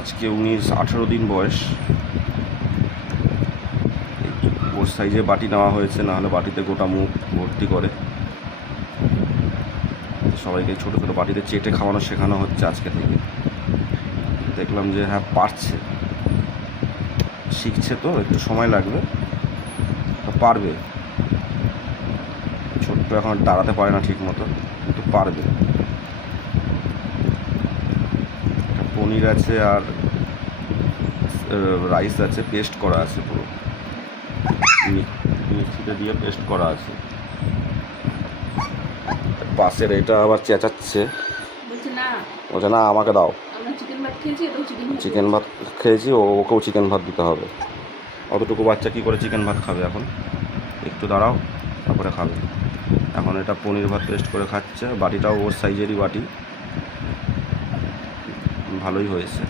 আজকে 18 দিন বয়স। ওর সাইজে বাটি নেওয়া হয়েছে, নাহলে বাটিতে গোটা মুখ ভর্তি করে। সবাইকে ছোটো ছোটো বাটিতে চেটে খাওয়ানো শেখানো হচ্ছে আজকে থেকে। দেখলাম যে হ্যাঁ পারছে, শিখছে, তো একটু সময় লাগবে, তো পারবে। ছোট্ট এখন দাঁড়াতে পারে না ঠিক মতো, কিন্তু পারবে। পনির আছে আর রাইস আছে, পেস্ট করা আছে, পুরো মিক্সিতে দিয়ে পেস্ট করা আছে। পাশের এটা আবার চেঁচাচ্ছে, বলছে না আমাকে দাও। চিকেন ভাত খেয়েছি, ওকেও চিকেন ভাত দিতে হবে। অতটুকু বাচ্চা কী করে চিকেন ভাত খাবে? এখন একটু দাঁড়াও, তারপরে খাবে। এখন এটা পনির ভাত পেস্ট করে খাচ্ছে। বাটিটাও ওর সাইজেরই বাটি, ভালোই হয়েছে।